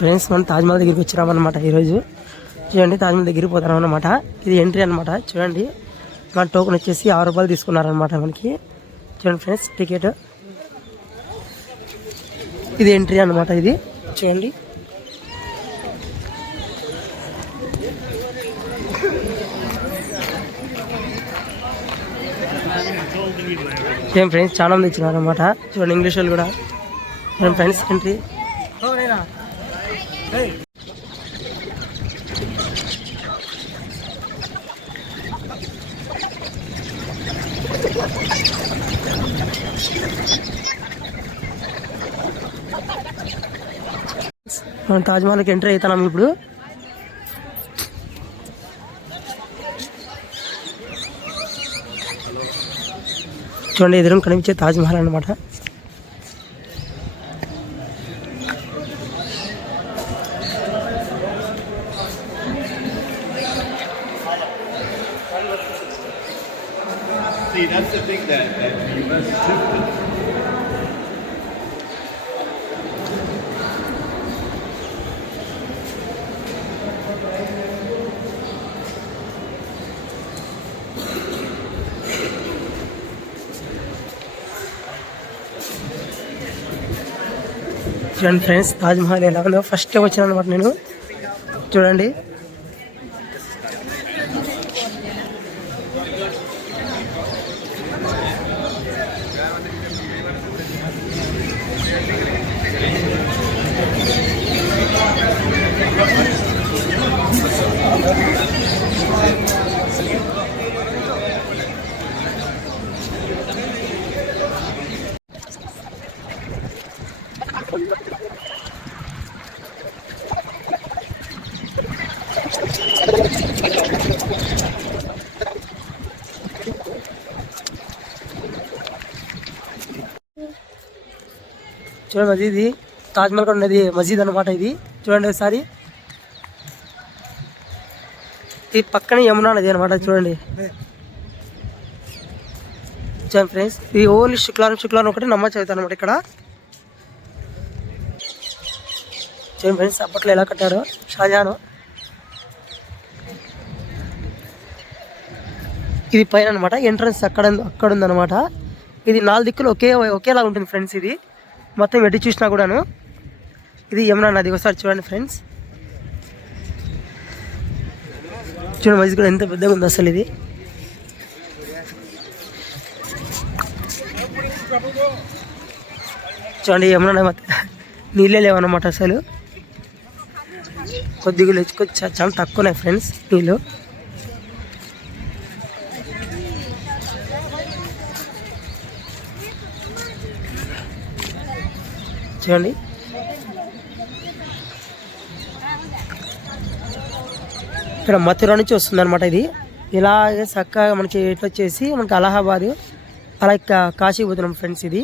Friends మనం తాజ్మహల్ దగ్గరికి వచ్చినామన్నమాట ఈరోజు. చూడండి తాజ్మహల్ దగ్గరికి పోతున్నాం అనమాట. ఇది ఎంట్రీ అనమాట. చూడండి మన టోకెన్ వచ్చేసి 6 రూపాయలు తీసుకున్నారనమాట మనకి. చూడండి ఫ్రెండ్స్ టికెట్ ఇది ఎంట్రీ అనమాట. ఇది చూడండి ఏం ఫ్రెండ్స్ చాలా మంది ఇచ్చినారు అనమాట. చూడండి ఇంగ్లీష్ వాళ్ళు కూడా. ఏం ఫ్రెండ్స్ ఎంట్రీ మనం తాజ్మహల్కి ఎంట్రీ అవుతున్నాం ఇప్పుడు. చూడండి ఎదురు కనిపించే తాజ్మహల్ అనమాట. See, that's the thing that you must do. చూడండి ఫ్రెండ్స్ తాజ్మహల్ ఎలా ఉందో ఫస్ట్ టైం వచ్చాను అనమాట నేను. చూడండి చూడండి ఇది తాజ్మహల్ కూడా ఉన్నది మసీద్ అనమాట. ఇది చూడండి ఒకసారి. ఈ పక్కనే యమునా నది అనమాట. చూడండి చూడండి ఫ్రెండ్స్ ఇది ఓన్లీ శుక్రవారం ఒకటి నమాజ్ చదువుతాను అనమాట ఇక్కడ. చూడండి ఫ్రెండ్స్ అప్పట్లో ఎలా కట్టారో షాజహాన్. ఇది పైన అనమాట ఎంట్రన్స్ అక్కడ ఉందన్నమాట. ఇది 4 దిక్కులు ఒకేలా ఉంటుంది ఫ్రెండ్స్. ఇది మొత్తం ఎటు చూసినా కూడాను. ఇది యమునా నది. ఒకసారి చూడండి ఫ్రెండ్స్. చూడండి మసీద్ కూడా ఎంత పెద్దగా ఉంది అసలు. ఇది చూడండి యమునా నది మొత్తం నీళ్ళే లేవన్నమాట అసలు. కొద్దిగా చాలా తక్కువనే ఫ్రెండ్స్ నీళ్ళు. చూడండి ఇక్కడ మథుర నుంచి వస్తుంది అనమాట. ఇది ఇలాగే చక్కగా మనకి ఇట్లా వచ్చేసి మనకి అలహాబాద్ అలా కాశీ పోతున్నాం ఫ్రెండ్స్. ఇది